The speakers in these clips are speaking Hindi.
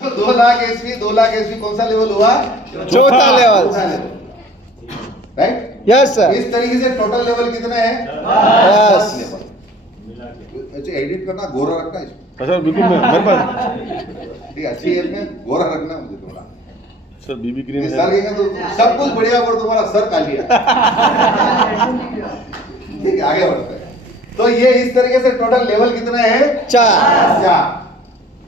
तो 2 लाख एसवी 2 लाख एसवी कौन सा लेवल हुआ? चौथा लेवल। Right, yes sir. इस तरीके से टोटल लेवल कितने हैं? यस। लेवल। अच्छा, एडिट करना, गोरा रखना इसको। सर बिल्कुल मेरे पास ठीक है, अच्छी ऐप में गोरा रखना मुझे थोड़ा। सर बीबी क्रीम इस है। साल के तो सब कुछ बढ़िया और तुम्हारा सर काली है। ठीक है, आगे बढ़ते हैं। तो ये इस तरीके से टोटल लेवल कितने हैं? 4। 4।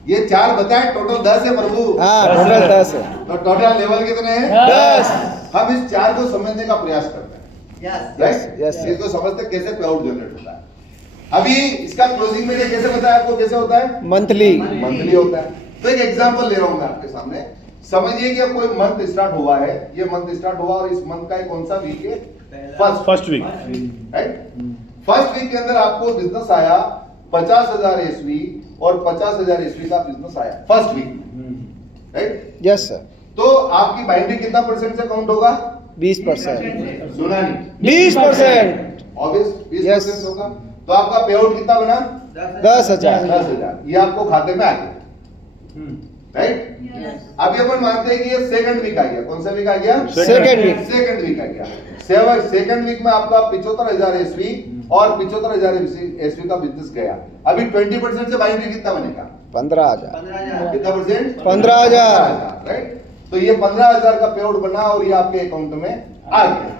ये 4 बताए, टोटल 10 है प्रभु। हाँ, टोटल 10 है। तो टोटल लेवल कितने हैं? 10। हम इस 4 को समझने का प्रयास करते हैं। Right, yes, sir. इसको समझते हैं कैसे पे आउट जनरेट होता है। अभी इसका क्लोजिंग में कैसे बताया आपको, कैसे होता है? मंथली। मंथली होता है। तो एक एग्जांपल ले रहा हूं मैं आपके सामने। समझिए कि अब कोई मंथ स्टार्ट हुआ है, ये मंथ स्टार्ट हुआ और इस मंथ का कौन सा वीक है? First week. Right, first week के अंदर आपको बिजनेस आया 50,000 ईस्वी और 50,000 ईस्वी का बिजनेस आया first week. Right, yes sir. तो आपकी बाइंडिंग कितना परसेंट से काउंट होगा? 20%। सुना नहीं? 20%। Obvious 20% Yes. होगा। तो आपका पे आउट कितना बना? 10,000। 10,000। ये आपको खाते में आ गया। राइट, अभी अपन मानते हैं कि ये सेकंड वीक आ गया। कौन सा वीक आ गया? Second week. सेकंड वीक आ गया। सेकंड वीक में आपका 75,000 ईस्वी और 75,000 ईस्वी का बिजनेस गया। अभी 20% से बाइंडिंग कितना बनेगा? 15,000। कितना परसेंट? 15,000। राइट, तो ये 15,000 का पे आउट बना और ये आपके अकाउंट में आ गया।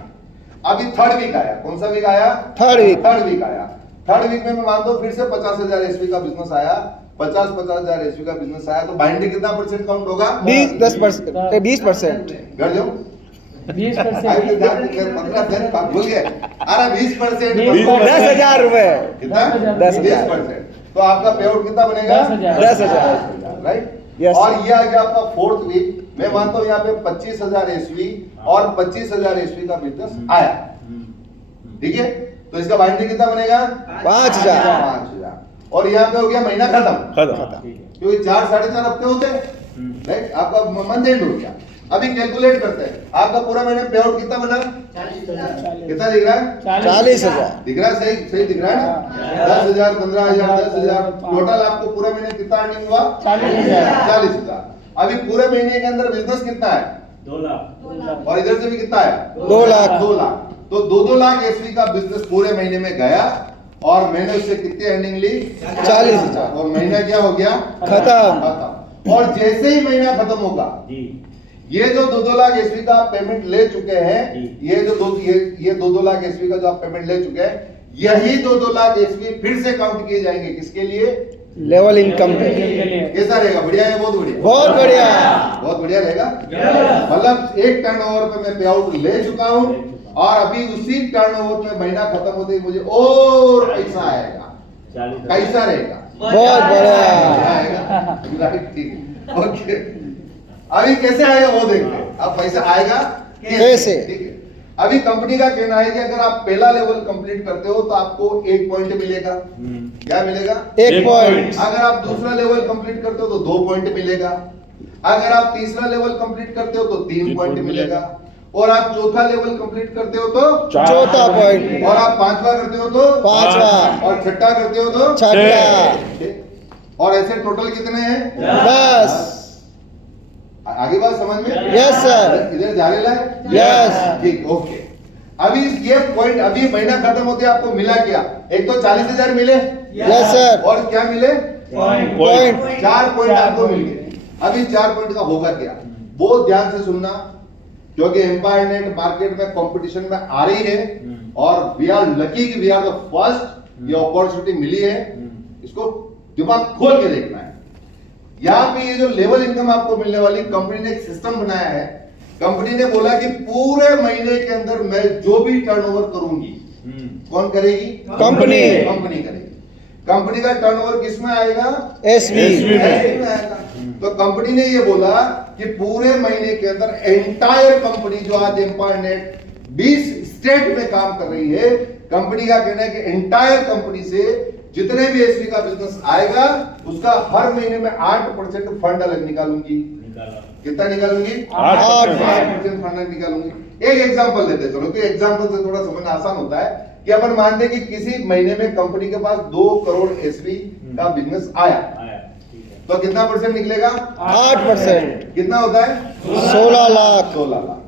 अभी थर्ड वीक आया। कौन सा वीक आया? Third week. थर्ड वीक आया। थर्ड वीक में मैं मानता हूं फिर से 50,000 ईस्वी का बिजनेस आया। 50,000 ईस्वी का बिजनेस आया तो बाइंडिंग कितना परसेंट काउंट होगा? 10%। 20%। घर जाओ 20%। 15 भूल गए। अरे 20%। 10,000 रुपए। कितना? 10,000। 20%। तो आपका पे आउट कितना बनेगा? 10,000। Right, Yes. और ये आ गया आपका फोर्थ वीक। मैं मानता हूं यहाँ पे 25,000 ईस्वी और 25,000 ईस्वी का बिजनेस आया। ठीक है, तो इसका बाइंडिंग कितना बनेगा? 5,000। 5,000। और यहाँ पे हो गया महीना खत्म, खत्म। क्योंकि 4-4.5 हफ्ते होते हैं। राइट, आपका मंथ एंड हो गया। अभी कैलकुलेट करते हैं आपका पूरा महीने पे आउट कितना बना? 40,000। कितना दिख रहा है? 40,000। दिख रहा है? सही सही दिख रहा है ना? 10,000, 15,000, 10,000 टोटल आपको पूरे महीने कितना अर्निंग हुआ? 40,000। अभी पूरे महीने के अंदर बिजनेस कितना है? 2 लाख। और इधर से भी कितना है? 2 लाख। 2 लाख। तो 2-2 लाख ईस्वी का बिजनेस पूरे महीने में गया और मैंने उससे कितनी अर्निंग ली? 40,000। और महीना क्या हो गया? खत्म। और जैसे ही महीना खत्म होगा, ये जो 2-2 लाख ईस्वी का आप पेमेंट ले चुके हैं, ये 2-2 लाख ईस्वी का जो आप पेमेंट ले चुके हैं, यही 2-2 लाख ईस्वी फिर से काउंट किए जाएंगे। किसके लिए? लेवल इनकम पे। कैसा रहेगा? बढ़िया है? बहुत बढ़िया। बहुत बढ़िया। बहुत बढ़िया रहेगा। मतलब एक टर्नओवर पे मैं पे आउट ले चुका हूं और अभी उसी टर्नओवर पे महीना खत्म होते ही मुझे और पैसा आएगा। कैसा रहेगा? बहुत बढ़िया। आएगा। राइट, ठीक है, ओके। अभी कैसे आएगा वो देखते हैं। अब पैसा आएगा कैसे? ठीक है, अभी कंपनी का कहना है कि अगर आप पहला लेवल कंप्लीट करते हो तो आपको 1 पॉइंट मिलेगा। क्या मिलेगा? 1 पॉइंट। अगर आप दूसरा लेवल कंप्लीट करते हो तो 2 पॉइंट मिलेगा। अगर आप तीसरा लेवल कंप्लीट करते हो तो 3 पॉइंट मिलेगा। और आप चौथा लेवल कंप्लीट करते हो तो चौथा पॉइंट। और आप 5वां करते हो तो 5वां। और छठा करते हो तो 6वां। और ऐसे टोटल कितने हैं? 10। आगे बात समझ में? Yes sir. इधर जा रहा है? यस। ठीक, ओके। अभी ये पॉइंट, अभी महीना खत्म होते आपको मिला क्या? एक तो 40,000 मिले। Yes sir. और क्या मिले? पॉइंट। 4 पॉइंट आपको मिल गए। अभी 4 पॉइंट का होगा क्या? बहुत ध्यान से सुनना, क्योंकि एम्पायर नेट मार्केट में कंपटीशन में आ रही है और वी आर लकी कि वी आर द फर्स्ट। ये अपॉर्चुनिटी मिली है, इसको दिमाग खोल के देखना है। यहाँ पे ये जो लेवल इनकम आपको मिलने वाली, कंपनी ने एक सिस्टम बनाया है। कंपनी ने बोला कि पूरे महीने के अंदर मैं जो भी टर्नओवर करूंगी, कौन करेगी? कंपनी। कंपनी करेगी। कंपनी का टर्नओवर किस में आएगा? एसवी। में आएगा। तो कंपनी ने ये बोला कि पूरे महीने के अंदर एंटायर कंपनी जो आज एम्पायर नेट 20 स्टेट में काम कर रही है, कंपनी का कहना है कि एंटायर कंपनी से जितने भी एसवी का बिजनेस आएगा उसका हर महीने में 8% फंड अलग निकालूंगी। कितना निकालूंगी? 8% फंड निकालूंगी। एक एग्जांपल लेते हैं, चलो, कि एग्जांपल से थोड़ा समझना आसान होता है। कि अपन मानते हैं कि किसी महीने में कंपनी के पास 2 करोड़ एसवी का बिजनेस आया। तो कितना परसेंट निकलेगा? 8%। कितना होता है? 16 लाख। 16 लाख,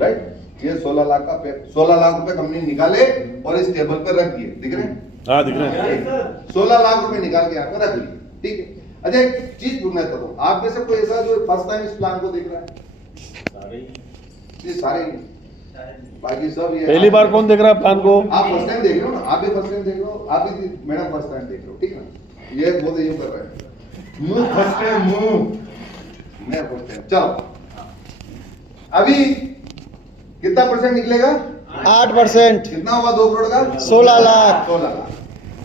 राइट। ये 16 लाख का 16 लाख रुपए कंपनी निकाले और इस टेबल पर रख दिए, दिख रहे हैं? हाँ दिख रहे हैं। 16 लाख रुपए निकाल के यहाँ पे रख लिए, ठीक है। अच्छा एक चीज पूछना चाहता हूँ, आप में से कोई ऐसा जो फर्स्ट टाइम इस प्लान को देख रहा है? ये सारे ही, बाकी सब ये पहली बार कौन देख रहा है प्लान को? आप फर्स्ट टाइम देख रहे हो ना, आप भी फर्स्ट टाइम देख रहे हो, आप भी मैडम फर्स्ट टाइम देख रहे हो, ठीक है ना। ये बहुत यूं कर रहे हैं, मुंह फर्स्ट टाइम, मुंह मैं फर्स्ट टाइम। चलो अभी कितना परसेंट निकलेगा? 8%। कितना हुआ 2 करोड़ का? 16 लाख। 16 लाख।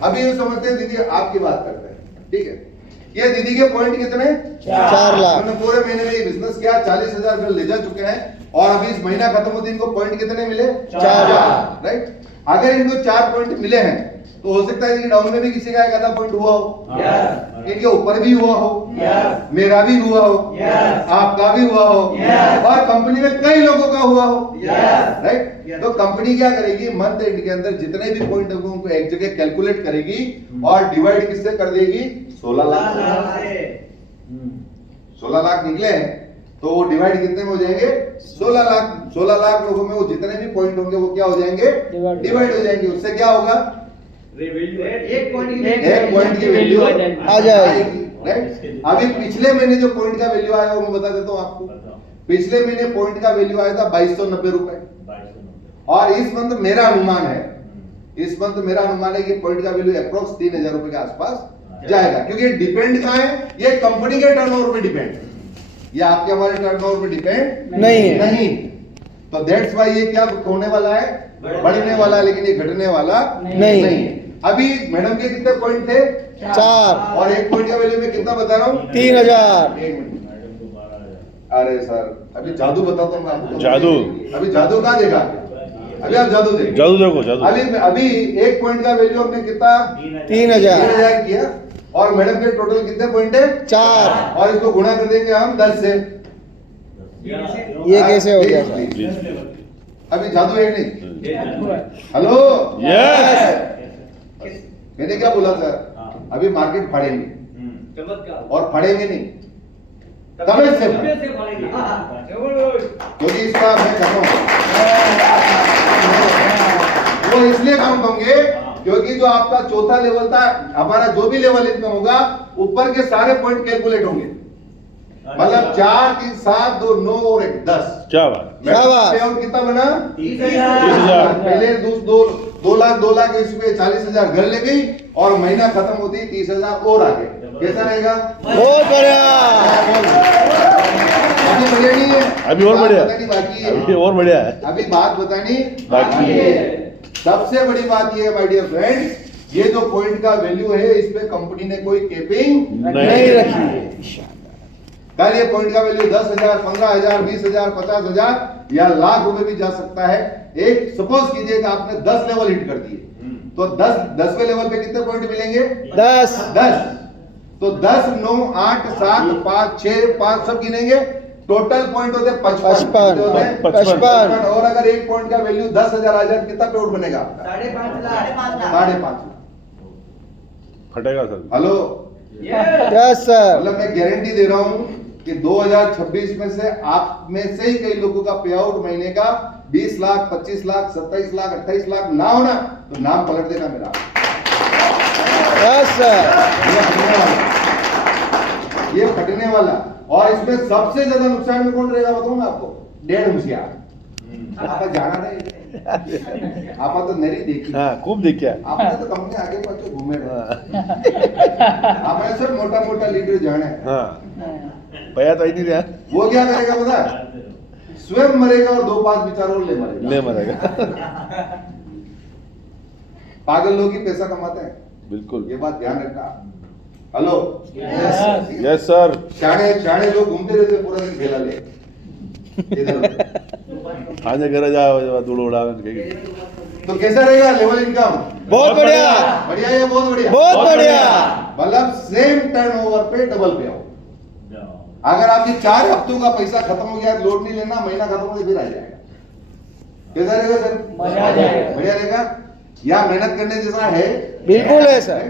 अभी ये समझते हैं दीदी, आपकी बात करते हैं, ठीक है। ये दीदी के पॉइंट कितने? 4 लाख। उन्होंने पूरे महीने में ये बिजनेस किया, 40,000 बिल ले जा चुके हैं और अभी इस महीना खत्म होते इनको पॉइंट कितने मिले? 4 राइट। अगर इनको 4 पॉइंट मिले हैं तो हो सकता है कि डाउन में भी किसी का एक आधा पॉइंट हुआ हो, इनके ऊपर भी हुआ हो, मेरा भी हुआ हो, आपका भी हुआ हो, और कंपनी में कई लोगों का हुआ हो, राइट। तो कंपनी क्या करेगी, मंथ एंड के अंदर जितने भी पॉइंट होंगे उनको एक जगह कैलकुलेट करेगी और डिवाइड किससे कर देगी? 16 लाख से। 16 लाख निकले हैं तो वो डिवाइड कितने में हो जाएंगे? 16 लाख। 16 लाख लोगों में वो जितने भी पॉइंट होंगे वो क्या हो जाएंगे? डिवाइड हो जाएंगे। उससे क्या होगा? एक पॉइंट की वैल्यू आ जाएगी, राइट। अभी पिछले महीने जो पॉइंट का वैल्यू आया वो मैं बता देता हूँ आपको। पिछले महीने पॉइंट का वैल्यू आया था 2290 रुपए, और इस मंथ मेरा अनुमान है, इस मंथ मेरा अनुमान है कि पॉइंट का वैल्यू अप्रोक्स 3000 रुपए के आसपास जाएगा, क्योंकि डिपेंड कहाँ है? ये कंपनी के टर्नओवर पे डिपेंड है, ये आपके हमारे टर्नओवर पे डिपेंड नहीं। तो दैट्स व्हाई ये क्या होने वाला है? बढ़ने वाला है, लेकिन ये घटने वाला नहीं है। अभी मैडम के कितने पॉइंट थे? 4 और एक पॉइंट का वैल्यू मैं कितना बता रहा हूँ? 3000। एक मिनट। अरे सर अभी जादू बताता हूँ मैं आपको। जादू? अभी जादू कहाँ देखा? अभी आप जादू देखो। जादू देखो, जादू। अभी एक पॉइंट का वैल्यू हमने कितना? 3000 किया, और मैडम के टोटल कितने पॉइंट है? 4। और इसको गुणा कर देंगे हम 10 से। ये कैसे हो गया सर? प्लीज। अभी जादू है नहीं? Hello, yes. मैंने क्या बोला सर? अभी मार्केट फाड़ेंगे और फाड़ेंगे नहीं, तबे से क्योंकि इसका मैं कर रहा हूं, वो इसलिए काउंट होंगे क्योंकि जो आपका चौथा लेवल था, हमारा जो भी लेवल इनकम होगा ऊपर के सारे पॉइंट कैलकुलेट होंगे। मतलब 4 3 7 2 9 और 1 10। क्या बात? क्या बात? पे आउट कितना बना? 30,000। पहले 2 लाख इसमें 40,000 घर ले गई और महीना खत्म होती 30,000 और आ गए। कैसा रहेगा? बहुत बढ़िया। अभी बढ़िया नहीं है, अभी और बढ़िया, बात बतानी बाकी है। अभी और बढ़िया है। अभी बात बतानी बाकी है। सबसे बड़ी बात ये है माय डियर फ्रेंड्स, ये जो पॉइंट का वैल्यू है इस पे कंपनी ने कोई केपिंग नहीं रखी। कल ये पॉइंट का वैल्यू 10,000, 15,000, 20,000, 50,000 या लाख रुपए भी जा सकता है। एक सपोज कीजिए कि आपने 10 लेवल हिट कर दिए, तो 10वें लेवल पे कितने पॉइंट मिलेंगे? 10। तो 10 9 8 7 5 6 5 सब गिनेंगे, टोटल पॉइंट होते 55। 55। और अगर एक पॉइंट का वैल्यू 10,000 आ जाए कितना पेआउट बनेगा आपका? 5.5 लाख। फटेगा सर। Hello, yes sir. मतलब मैं गारंटी दे रहा हूं कि 2026 में से आप में से ही कई लोगों का पे आउट महीने का 20 लाख 25 लाख 27 लाख 28 लाख ना होना तो नाम पलट देना मेरा। Yes sir. ये फटने वाला। और इसमें सबसे ज्यादा नुकसान में कौन रहेगा बताऊं मैं आपको? 1.5 होशियार। आपका जाना नहीं, आप तो नरी देखी, हाँ खूब देखिया। आपने तो कंपनी आगे पाछे घूमे आपने सर मोटा मोटा लीडर जाने। हाँ भैया तो ही नहीं रहा। वो क्या करेगा पता है? स्वयं मरेगा और 2-5 विचार और ले मरेगा। पागल लोग ही पैसा कमाते हैं, बिल्कुल, ये बात ध्यान रखना। Hello, yes sir. शाणे लोग घूमते रहते पूरा दिन खेला ले आज घर जाओ धूल उड़ा। तो कैसा रहेगा लेवल इनकम? बहुत बढ़िया। बढ़िया या बहुत बढ़िया? बहुत बढ़िया। मतलब सेम टर्नओवर पे डबल पे आउट। अगर आपके 4 हफ्तों का पैसा खत्म हो गया, लोड नहीं लेना, महीना खत्म हो गया फिर आ जाएगा। कैसा रहेगा सर? बढ़िया रहेगा या मेहनत करने जैसा है? बिल्कुल है सर।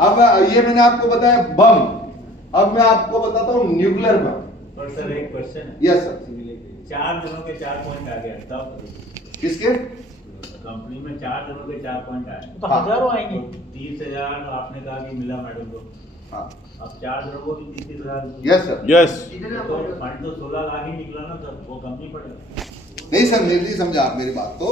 अब ये मैंने आपको बताया बम, अब मैं आपको बताता हूँ न्यूक्लियर बम। और सर एक क्वेश्चन है। Yes sir. 4 दिनों के 4 पॉइंट आ गया तब किसके? कंपनी में 4 दिनों के 4 पॉइंट आए तो हाँ। हजारों आएंगे। 30,000 आपने कहा कि मिला मैडम को। हाँ अब 4 दिनों को भी 30,000। Yes sir. यस तो फंड तो 16 लाख ही निकला ना सर, वो कम नहीं पड़ेगा। नहीं सर, मेरी नहीं समझा आप मेरी बात को।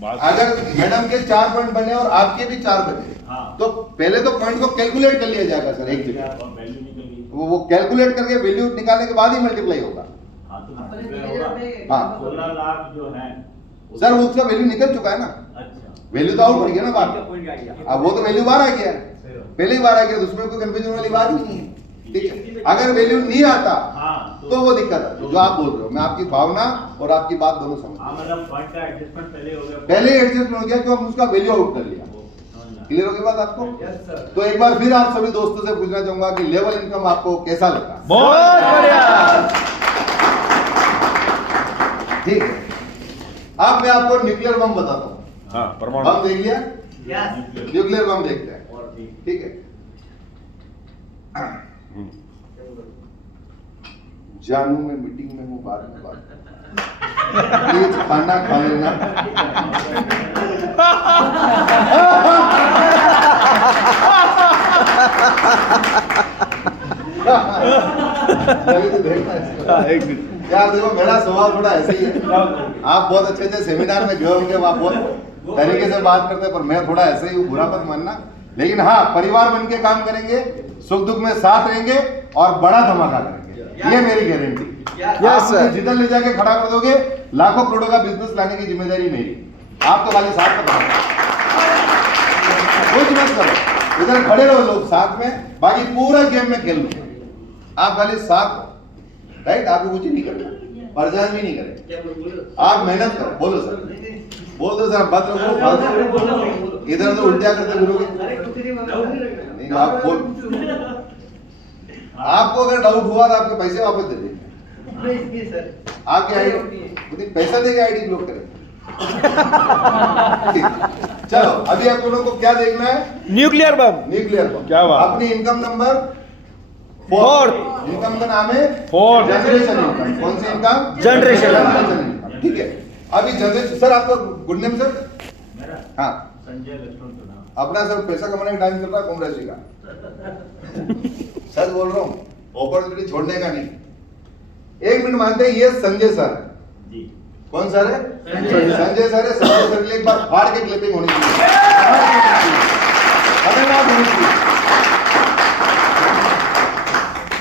बात- अगर मैडम के 4 पॉइंट बने और आपके भी 4 बने, हाँ। तो पहले तो पॉइंट को कैलकुलेट कर लिया जाएगा सर एक जगह। और वैल्यू निकल गई। वो कैलकुलेट करके वैल्यू निकालने के बाद ही मल्टीप्लाई होगा। हाँ तो multiply होगा। हाँ। 16 लाख जो है सर वो उसका वैल्यू निकल चुका है ना, अच्छा वैल्यू तो आउट हो गया ना बात। अब वो तो वैल्यू बाहर आ गया है, पहले ही बाहर आ गया, तो उसमें कोई कंफ्यूजन वाली बात ही नहीं है। ठीक है, अगर वैल्यू नहीं आता हाँ तो वो दिक्कत है जो आप बोल रहे हो। मैं आपकी भावना और आपकी बात दोनों समझ, हाँ मतलब फंड का एडजस्टमेंट पहले हो गया। पहले ही एडजस्टमेंट हो गया कि हम उसका वैल्यू आउट कर लिया। क्लियर हो गई बात आपको? तो एक बार फिर आप सभी दोस्तों से पूछना चाहूंगा कि लेवल इनकम आपको कैसा लगा? बहुत बढ़िया। ठीक है, अब मैं आपको न्यूक्लियर बम बताता हूँ। हाँ परमाणु बम देख लिया? Yes. न्यूक्लियर बम देखते हैं। और ठीक। ठीक है, हम्म। जानू मैं मीटिंग में हूँ, बाद में बात प्लीज खाना खा लेना। एक मिनट यार देखो, मेरा स्वभाव थोड़ा ऐसे ही है। आप बहुत अच्छे अच्छे सेमिनार में गए होंगे, वहाँ बहुत तरीके से बात करते हैं, पर मैं थोड़ा ऐसे ही हूँ, बुरा मत मानना। लेकिन हाँ, परिवार बन के काम करेंगे, सुख दुख में साथ रहेंगे और बड़ा धमाका करेंगे, ये मेरी गारंटी। Yes, sir. जिधर ले जाके खड़ा कर दोगे, लाखों करोड़ों का बिजनेस लाने की जिम्मेदारी मेरी। आप तो खाली साथ में खड़े कुछ मत करो, इधर खड़े रहो लोग साथ में, बाकी पूरा गेम में खेल लो। आप खाली साथ रहो, राइट? आपको कुछ नहीं करना, परेशान भी नहीं करें, आप मेहनत करो। बोलो सर, बोल दो सर, बात रखो, इधर उधर उल्टा करते फिरोगे नहीं। आप बोल, आपको अगर डाउट हुआ तो आपके पैसे वापस दे देंगे। आपके आईडी पैसा देके आईडी ब्लॉक करेंगे। ठीक। चलो, अभी आप लोगों को क्या देखना है? Nuclear bomb. Nuclear bomb. क्या बात? अपनी इनकम नंबर Fourth. इनकम का नाम है Fourth. Generation income. कौन सी इनकम? Generation. इनकम। ठीक है, अभी जनरेशन। सर आपका गुड नेम सर? मेरा हाँ, संजय लक्ष्मण का नाम। अपना सर पैसा कमाने का टाइम चल रहा है, कौन रहेगा? सच बोल रहा हूँ, अपॉर्चुनिटी छोड़ने का नहीं। एक मिनट मानते हैं, ये संजय सर है। जी। कौन सर है? संजय सर है। संजय सर के लिए एक बार फाड़ के क्लिपिंग होनी चाहिए, खतरनाक होनी चाहिए।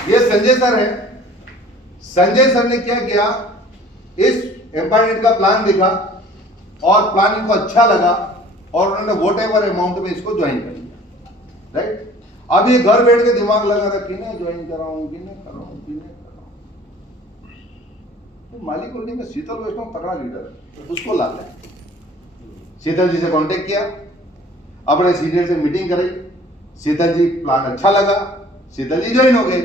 ये संजय सर है। संजय सर ने क्या किया, इस एम्पायरनेट का प्लान देखा और प्लान इनको अच्छा लगा और उन्होंने वोट एवर अमाउंट में इसको ज्वाइन कर लिया, राइट? अब ये घर बैठ के दिमाग लगा रहा, किन्हें ज्वाइन कराऊं, किन्हें कराऊं, किन्हें कराऊं। तो मालिक होल्डिंग में शीतल वैष्णव तगड़ा लीडर है, उसको ला लिया। शीतल जी से कांटेक्ट किया, अपने सीनियर से मीटिंग कराई। शीतल जी प्लान अच्छा लगा, शीतल जी ज्वाइन हो गए।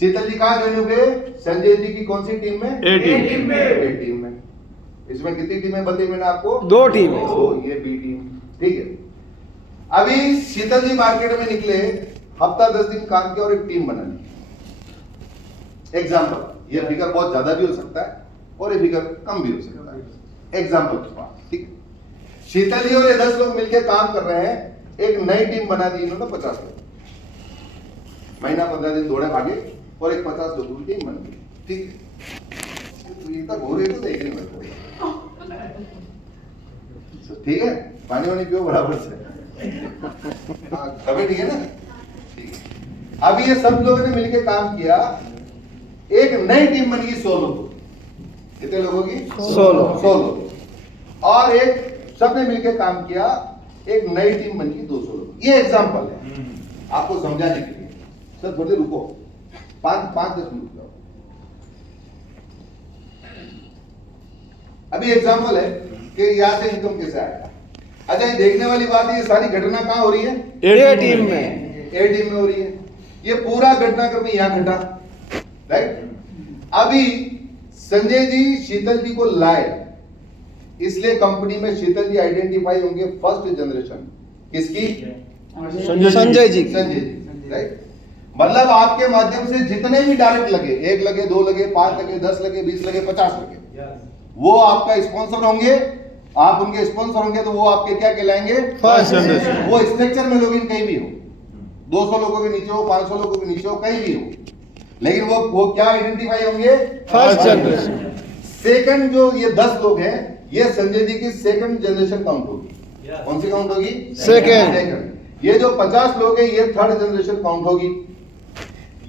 शीतल जी कहाँ ज्वाइन हो गए? संजय जी की कौन सी टीम में? A team. ए टीम में। इसमें कितनी टीमें बताई मैंने आपको? 2 टीमें। दो, ये बी टीम। ठीक है, अभी शीतल जी मार्केट में निकले, हफ्ता 10 दिन काम किया और एक टीम बना ली। एग्जाम्पल, ये फिगर बहुत ज्यादा भी हो सकता है और ये फिगर कम भी हो सकता है। एग्जाम्पल के पास, ठीक है, शीतल जी और ये 10 लोग मिलकर काम कर रहे हैं। एक नई टीम बना दी इन्होंने 50 लोग, महीना 15 दिन दौड़े भागे और एक 50 लोगों की टीम बन गई। ठीक है, तो ये तक हो रही तो देख रहे हो। ठीक है, पानी वानी पियो बराबर से। अभी ठीक है ना? ठीक है, अभी ये सब लोगों ने मिलकर काम किया, एक नई टीम बन गई 100 लोगों की। कितने लोगों की? 100 लोग। 100 लोग। और एक सबने मिलकर काम किया, एक नई टीम बन गई 200 लोग। ये एग्जांपल है आपको समझाने के लिए। सर थोड़ी रुको, 5-10 मिनट रुको। अभी एग्जांपल है कि यहाँ से इनकम कैसे आएगा। अच्छा, ये देखने वाली बात है, ये सारी घटना कहाँ हो रही है? ए टीम में। ए टीम में हो रही है। ये पूरा घटनाक्रम यहाँ घटा, राइट? अभी संजय जी शीतल जी को लाए, इसलिए कंपनी में शीतल जी आइडेंटिफाई होंगे फर्स्ट जनरेशन। किसकी? संजय जी। संजय जी, राइट? मतलब आपके माध्यम से जितने भी डायरेक्ट लगे, 1 लगे, 2 लगे, 5 लगे, 10 लगे, 20 लगे, 50 लगे, वो आपका स्पॉन्सर होंगे, आप उनके स्पॉन्सर होंगे तो वो आपके क्या कहलाएंगे? First generation. वो स्ट्रक्चर में लॉगिन कहीं भी हो, 200 लोगों के नीचे हो, 500 लोगों के नीचे हो, कहीं भी हो, लेकिन वो क्या आइडेंटिफाई होंगे? First generation. सेकंड जो ये 10 लोग हैं, ये संजय जी की सेकंड जनरेशन काउंट होगी। कौन सी काउंट होगी? सेकंड। ये जो 50 लोग हैं, ये थर्ड जनरेशन काउंट होगी।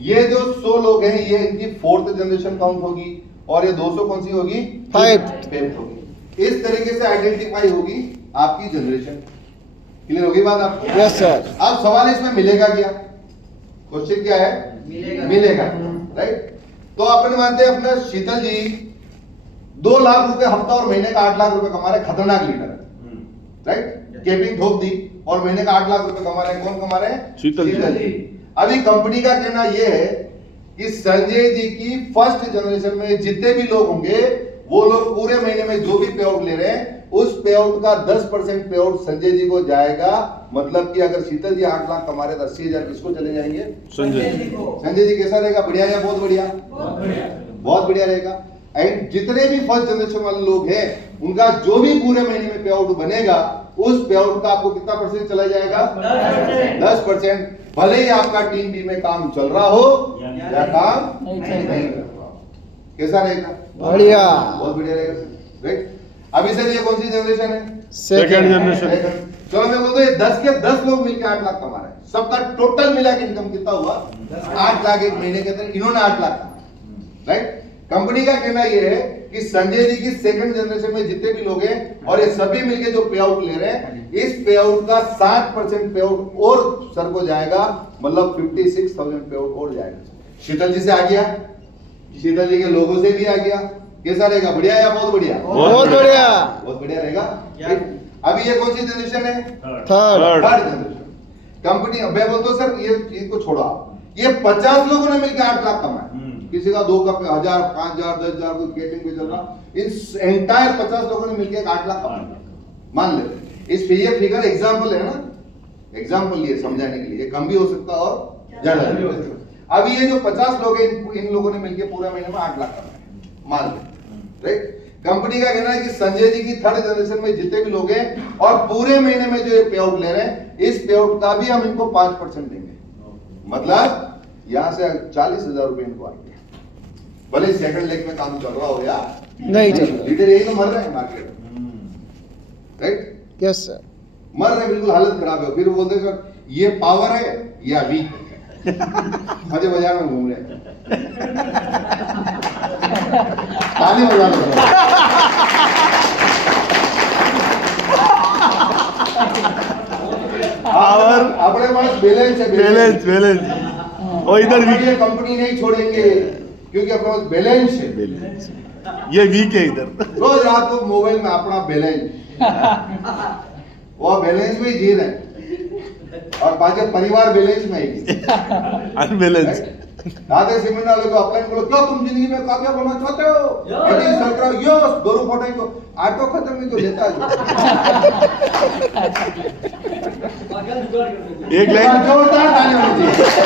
ये जो 100 लोग हैं, ये इनकी फोर्थ जनरेशन काउंट होगी। और ये 200 कौन सी होगी? Fifth होगी। इस तरीके से आइडेंटिफाई होगी आपकी जनरेशन। क्लियर होगी बात आपको? Yes sir. अब सवाल इसमें मिलेगा क्या? क्वेश्चन क्या है? मिलेगा, राइट? तो अपन मानते हैं अपना शीतल जी 2 लाख रुपए हफ्ता और महीने का 8 लाख रुपए कमा रहे, खतरनाक लीडर है, राइट? केपिंग ठोक दी और महीने का 8 लाख रुपए कमा रहे हैं। कौन कमा रहे हैं? शीतल जी। अभी कंपनी का कहना यह है कि संजय जी की फर्स्ट जनरेशन में जितने भी लोग होंगे, वो लोग पूरे महीने में जो भी पे आउट ले रहे हैं, उस पे आउट का 10% पे आउट संजय जी को जाएगा। मतलब कि अगर शीतल जी 8 लाख कमा रहे, 80,000 किसको चले जाएंगे? संजय। संजय जी कैसा रहेगा? बढ़िया या बहुत बढ़िया? बहुत बढ़िया रहेगा। एंड जितने भी फर्स्ट जनरेशन वाले लोग हैं, उनका जो भी पूरे महीने में पे आउट बनेगा, उस पे आउट का आपको कितना परसेंट चला जाएगा? 10%। भले ही आपका टीम बी में काम चल रहा हो या काम नहीं कर रहा हो। कैसा रहेगा? बढ़िया। बहुत बढ़िया रहेगा, राइट? अभी सर ये कौन सी जनरेशन है? Second generation. चलो मैं बोलता हूँ, ये 10 के 10 लोग मिलकर 8 लाख कमा रहे हैं। सबका टोटल मिला के इनकम कितना हुआ? 8 लाख एक महीने के अंदर इन्होंने 8 लाख कमाए, राइट? कंपनी का कहना यह है कि संजय जी की सेकंड जनरेशन में जितने भी लोग हैं और ये सभी मिलके जो पे आउट ले रहे हैं, इस पे आउट का 60% पे आउट और सर को जाएगा। मतलब 56,000 पे आउट और जाएगा। शीतल जी से आ गया, शीतल जी के लोगों से भी आ गया। कैसा रहेगा? बढ़िया या बहुत बढ़िया? बहुत बढ़िया। बहुत बढ़िया रहेगा। अभी ये कौन सी जनरेशन है? थर्ड। Third generation. कंपनी, अब मैं बोलता हूं सर ये चीज को छोड़ो आप, ये 50 लोगों ने मिलकर 8 लाख कमाए। किसी का 2 का 1,000, 5,000, 10,000 कोई केटिंग पे चल रहा, इस एंटायर 50 लोगों ने मिलकर 8 लाख कमाए। मान लेते इस ये फिगर एग्जांपल है ना, एग्जांपल लिए समझाने के लिए, कम भी हो सकता है और ज्यादा भी हो सकता है। अभी ये जो 50 लोग हैं, इन लोगों ने मिलकर पूरा महीने में 8 लाख कमाए, मान लेते, राइट? कंपनी का कहना है कि संजय जी की थर्ड जनरेशन में जितने भी लोग हैं और पूरे महीने में जो ये पे आउट ले रहे हैं, इस पे आउट का भी हम इनको 5% देंगे। मतलब यहां से 40,000 रुपए इनको आएंगे, भले सेकंड लेग में काम चल रहा हो या नहीं चल रहा। लीडर यही तो मर रहे हैं मार्केट में, राइट? Yes sir. मर रहे, बिल्कुल हालत खराब है। फिर बोलते सर ये पावर है या वीक है? मजे बाजार में घूम रहे हैं। ताली बजा लो। पावर अपने पास बैलेंस है, बैलेंस और इधर भी वीक। कंपनी नहीं छोड़ेंगे क्योंकि अपने पास बैलेंस है। ये वीक है इधर। रोज रात को मोबाइल में अपना बैलेंस, वो बैलेंस में ही जी रहे हैं और बाकी परिवार बैलेंस में ही अनबैलेंस। दादे सीमेंट वाले को अप्लाई करो, क्यों तुम जिंदगी में क्या बनना चाहते हो? अभी सर करो यो गरु फोटाई को ऑटो खत्म में तो लेता है। एक लाइन जोरदार ताली होनी चाहिए।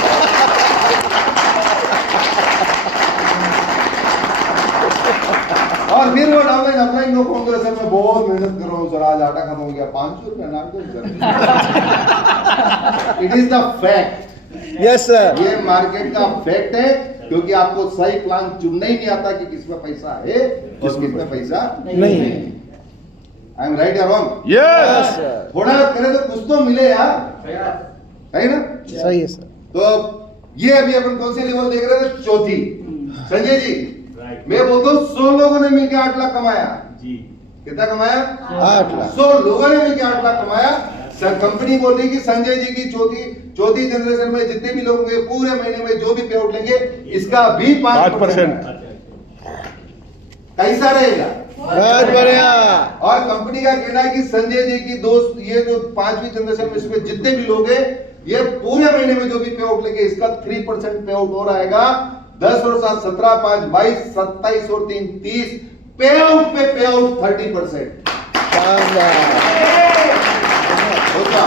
और फिर वो डाउनलाइन अपलाइन को फोन करे, सर मैं बहुत मेहनत कर रहा हूँ सर, आज आटा खत्म हो गया, 500 रुपया नाम दो sir. It is the fact. Yes sir. ये मार्केट का फैक्ट है, क्योंकि आपको सही प्लान चुनना ही नहीं आता कि किसमें पैसा है और किसमें पैसा नहीं है। आई एम राइट या रॉन्ग? यस। सर थोड़ा करे तो कुछ तो मिले यार, है ना? सही है सर। तो ये अभी अपन कौन सी लेवल देख रहे थे? चौथी। संजय जी राइट। मैं बोलता हूँ 100 लोगों ने मिलकर 8 लाख कमाया। जी। कितना कमाया? 8 लाख। 100 लोगों ने मिलकर 8 लाख कमाया। सर कंपनी बोल रही कि संजय जी की चौथी जनरेशन में जितने भी लोग होंगे, पूरे महीने में जो भी पे आउट लेंगे, इसका भी 5%। कैसा रहेगा? बहुत बढ़िया। और कंपनी का कहना है कि संजय जी की दोस्त, ये जो 5वीं जनरेशन में इसमें जितने भी लोग हैं, ये पूरे महीने में जो भी पे आउट लेंगे, इसका 3% पे आउट और आएगा। 10 और 7 17, 5 22, 27 और 3 30, पे आउट पे पे आउट 30%। शानदार। होगा।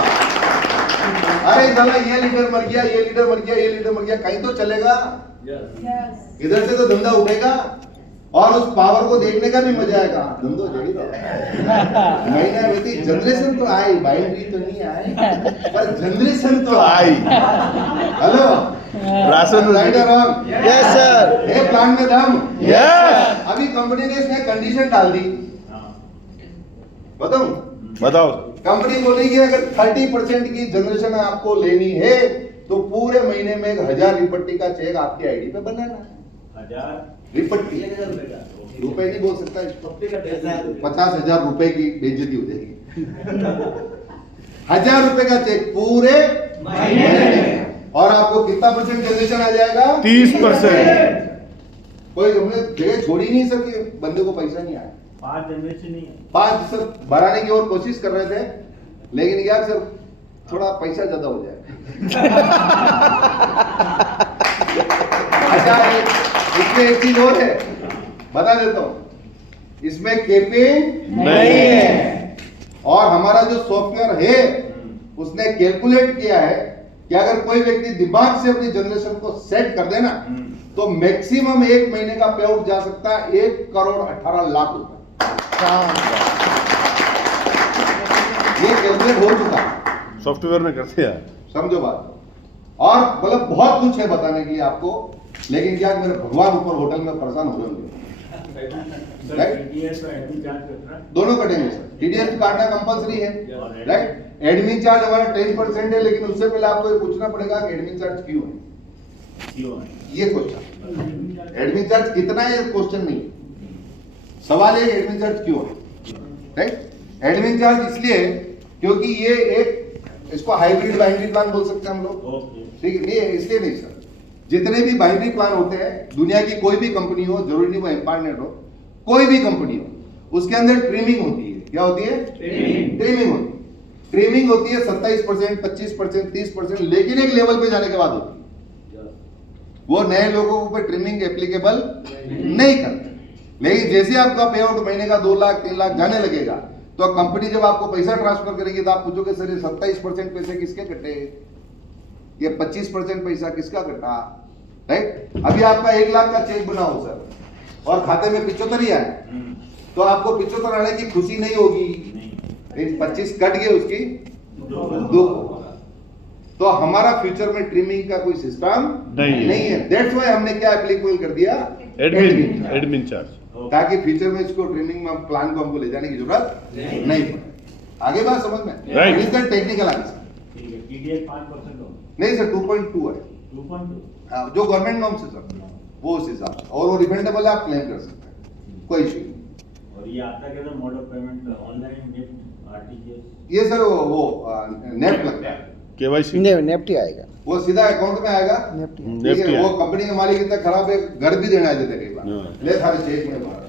अरे साला ये लीडर मर गया, ये लीडर मर गया, ये लीडर मर गया, कहीं तो चलेगा, इधर से तो धंधा उठेगा और उस पावर को देखने का भी मजा आएगा। धंधो जड़ी तो महीना व्यतीत, जनरेशन तो आई, बाइंड्री तो नहीं आई, पर जनरेशन तो आई। हेलो राशन राइट और रॉन्ग? Yes sir. ये प्लान में दम। यस। अभी कंपनी ने इसमें कंडीशन डाल दी, बताऊं? बताओ। कंपनी बोली कि अगर 30% की जनरेशन आपको लेनी है तो पूरे महीने में 1000 रिपट्टी का चेक आपकी आईडी पे बनाना है। 1000 रिपट्टी, रुपए नहीं बोल सकता इसको, 50,000 रुपए की बेइज्जती हो जाएगी। 1000 रुपए का चेक पूरे महीने में। और आपको कितना परसेंट जनरेशन आ जाएगा? 30%। कोई हमने जगह छोड़ी नहीं सर कि बंदे को पैसा नहीं आया। 5 जनरेशन नहीं है। 5 सर बढ़ाने की और कोशिश कर रहे थे, लेकिन यार सर थोड़ा पैसा ज्यादा हो जाए। अच्छा इसमें एक चीज और है, बता देता हूं, इसमें केपिंग नहीं है। और हमारा जो सॉफ्टवेयर है उसने कैलकुलेट किया है कि अगर कोई व्यक्ति दिमाग से अपनी जनरेशन को सेट कर देना तो मैक्सिमम एक महीने का पे आउट जा सकता है 1,18,00,000 रुपए। ये कैलकुलेट हो चुका है, सॉफ्टवेयर में करते हैं। समझो बात। और मतलब बहुत कुछ है बताने के लिए आपको, लेकिन क्या मेरे भगवान ऊपर होटल में परेशान हो रहे होंगे। सर टीडीएस और एडमिन चार्ज कितना? दोनों कटेंगे सर, टीडीएस काटना कंपलसरी है, राइट। एडमिन चार्ज हमारा 10% है, लेकिन उससे पहले आपको ये पूछना पड़ेगा कि एडमिन चार्ज क्यों है, क्यों है? ये क्वेश्चन। एडमिन चार्ज कितना है ये क्वेश्चन नहीं, सवाल है एडमिन चार्ज क्यों है, राइट। एडमिन चार्ज इसलिए क्योंकि ये एक, इसको हाइब्रिड बाइनरी प्लान बोल सकते हैं हम लोग, ओके। ठीक है। नहीं इसलिए नहीं सर, जितने भी बाइनरी प्लान होते हैं दुनिया की कोई भी कंपनी हो, जरूरी नहीं वो एम्पावरनेट हो, कोई भी कंपनी हो, उसके अंदर ट्रिमिंग होती है। क्या होती है? ट्रिमिंग होती है। ट्रिमिंग होती है 27%, 25%, 30%, लेकिन एक लेवल पे जाने के बाद होती है। वो नए लोगों को ट्रिमिंग एप्लीकेबल नहीं करते। लेकिन जैसे आपका पे आउट महीने का 2 लाख 3 लाख जाने लगेगा तो कंपनी जब आपको पैसा ट्रांसफर करेगी तो आप पूछोगे सर ये 27% पैसे किसके कटे, ये 25% पैसा किसका कटा, राइट। अभी आपका 1 लाख का चेक बना हो सर और खाते में 75 ही आए तो आपको 75 आने की खुशी नहीं होगी, 25 कट गए उसकी दुख। तो हमारा फ्यूचर में ट्रिमिंग का कोई सिस्टम नहीं है। दैट्स व्हाई हमने क्या एप्लीकेबल कर दिया, एडमिन चार्ज, ताकि फ्यूचर में इसको ट्रेनिंग में प्लान को हमको ले जाने की जरूरत नहीं पड़े। आगे बात समझ में? Right. Is the technical answer. ठीक है, टीडीएस 5% हो। नहीं सर 2.2 है। 2.2। हाँ, जो गवर्नमेंट नॉर्म से सर वो उस हिसाब से, और वो रिफंडेबल है, आप क्लेम कर सकते हैं, कोई इशू नहीं। और ये आता क्या था mode of payment, online NEFT RTGS? ये सर वो नेफ्ट लगता है, केवाईसी नेफ्टी आएगा। वो सीधा अकाउंट में आएगा। नेफ्टी। ठीक है, वो कंपनी के मालिक इतना खराब है, घर भी देना है देते कई बार, हाँ। ले सारे चेक में मारा।